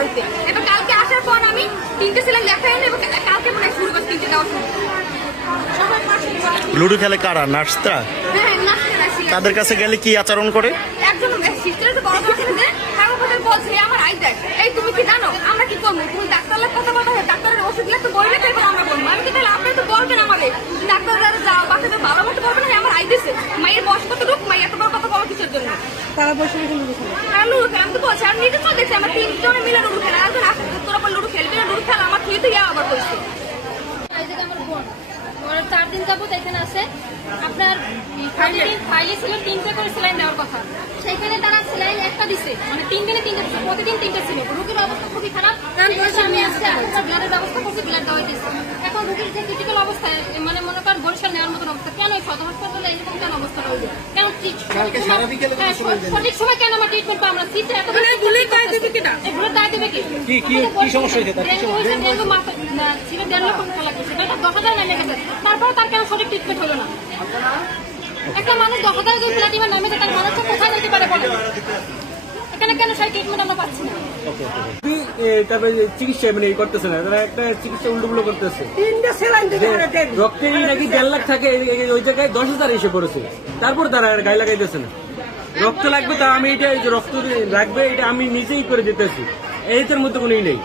হইতে। এবার কালকে আসার পর আমি 3টে ছেলে লেখা এনে এবং কালকে মনে হয় শুরু করছি 3টে দেওয়া শুরু। লুডো খেলে কারা? নার্সরা? হ্যাঁ, নাচতে আসি। তাদের কাছে গেলে কি আচরণ করে? একজন সিস্টার তো বড় কথা যে কারো কথা বলছে আমার আই দেখ, এই তুমি কি জানো আমরা কি করবো? তুমি ডাক্তারের কথা বলতে হবে, ডাক্তারের ওষুধ লাগতে বললে তারপর আমরা বলবো। আমি কি তাহলে আপনি তো বলবেন আমাদের ডাক্তাররা যাও বাচ্চাদের ভালো মতো বলবেন না আমার আই দিছে মায়ের বয়স কত রূপ মাই এত বড় কথা বলো কিসের জন্য? তারা বসে রেখে লুডো খেলে। হ্যাঁ লুডো খেলে আমি তো বলছি আর নিজে চল দেখছি আমরা 3 জনে মিলে লুডো খেলে একজন আসে তোরা বল লুডো খেলবি না লুডো খেলা আমার খেয়ে তো ইয়া আবার বলছে। আমার বোন ওরা 4 দিন যাবত এখানে আছে। আপনার ফাইলে ছিল 3টে করে সেলাইন দেওয়ার কথা, সেখানে তারা সেলাইন একটা দিছে, মানে 3 দিনে 3টে দিচ্ছে, প্রতিদিন 3টে ছিল। রোগীর অবস্থা খুবই খারাপ। আমি আজকে আপনার ব্লাডের ব্যবস্থা করছি, ব্লাড দেওয়া দিচ্ছে। এখন রোগীর যে ক্রিটিক্যাল অবস্থায় মানে মনে করেন বরিশাল নেওয়ার মতন অবস্থা, কেন এই সদর হাসপাতালে এরকম কেন অবস্থা রয়েছে? কেন সঠিক সময় কেন আমার ট্রিটমেন্ট পাবো না? সিটে এত এগুলো দায় দেবে কি? কি সমস্যা হয়েছে? ডেঙ্গু মাথা ছিল 1.5 লক্ষ টাকা লাগছে, এটা 10,000 না লেগেছে। তারপর তার কেন সঠিক ট্রিটমেন্ট হলো না? একটা মানুষ 10,000 যদি প্লাটিমার নামে তার মানুষটা কোথায় যেতে পারে বলে? এখানে কেন সেই ট্রিটমেন্ট আমরা পাচ্ছি না? তারপরে চিকিৎসা মানে করতেছে না, তারা একটা চিকিৎসা উল্টোগুলো করতেছে। 3টে সেলাইন দিতে রক্তের নাকি 1.5 লাখ থাকে, ওই জায়গায় 10,000 এসে পড়েছে। তারপর তারা গায়ে লাগাইতেছে না। রক্ত লাগবে তা আমি এটা রক্ত রাখবে এটা আমি নিজেই করে যেতেছি, এর মধ্যে কোনোই নেই।